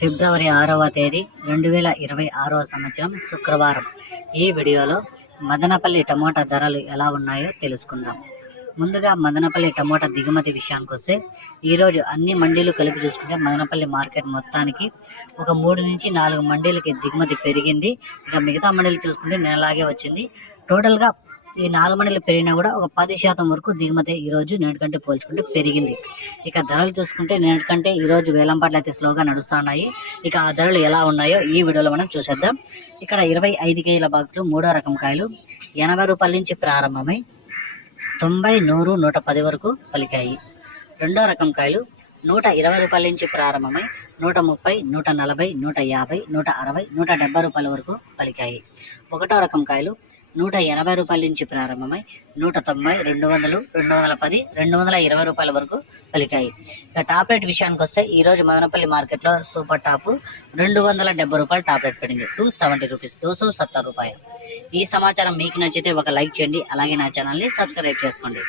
ఫిబ్రవరి ఆరవ తేదీ రెండు వేల ఇరవై ఆరవ సంవత్సరం శుక్రవారం. ఈ వీడియోలో మదనపల్లి టమోటా ధరలు ఎలా ఉన్నాయో తెలుసుకుందాం. ముందుగా మదనపల్లి టమోటా దిగుమతి విషయానికి వస్తే ఈరోజు అన్ని మండీలు కలిపి చూసుకుంటే మదనపల్లి మార్కెట్ మొత్తానికి ఒక మూడు నుంచి నాలుగు మండీలకి దిగుమతి పెరిగింది. ఇక మిగతా మండీలు చూసుకుంటే నెలలాగే వచ్చింది. టోటల్గా ఈ నాలుగు మండలు పెరిగినా కూడా ఒక పది శాతం వరకు దిగుమతి ఈరోజు నేటికంటే పోల్చుకుంటే పెరిగింది. ఇక ధరలు చూసుకుంటే నేటికంటే ఈరోజు వేలంపాట్లు అయితే స్లోగా నడుస్తున్నాయి. ఇక ఆ ధరలు ఎలా ఉన్నాయో ఈ వీడియోలో మనం చూసేద్దాం. ఇక్కడ ఇరవై ఐదు కేజీల బాక్సులు మూడో రకం కాయలు ఎనభై రూపాయల నుంచి ప్రారంభమై తొంభై నూరు నూట పది వరకు పలికాయి. రెండో రకం కాయలు నూట ఇరవై రూపాయల నుంచి ప్రారంభమై నూట ముప్పై నూట నలభై నూట యాభై నూట అరవై నూట డెబ్బై రూపాయల వరకు పలికాయి. ఒకటో రకం కాయలు నూట ఎనభై రూపాయల నుంచి ప్రారంభమై నూట తొంభై రెండు వందలు రెండు వందల పది రెండు వందల ఇరవై రూపాయల వరకు పలికాయి. ఇక టాప్ రేట్ విషయానికి వస్తే ఈరోజు మదనపల్లి మార్కెట్లో సూపర్ టాప్ రెండు వందల డెబ్బై రూపాయలు టాప్ రేట్ పడింది. టూ సెవెంటీ రూపీస్ దోసో సత్తర్ రూపాయలు. ఈ సమాచారం మీకు నచ్చితే ఒక లైక్ చేయండి. అలాగే నా ఛానల్ని సబ్స్క్రైబ్ చేసుకోండి.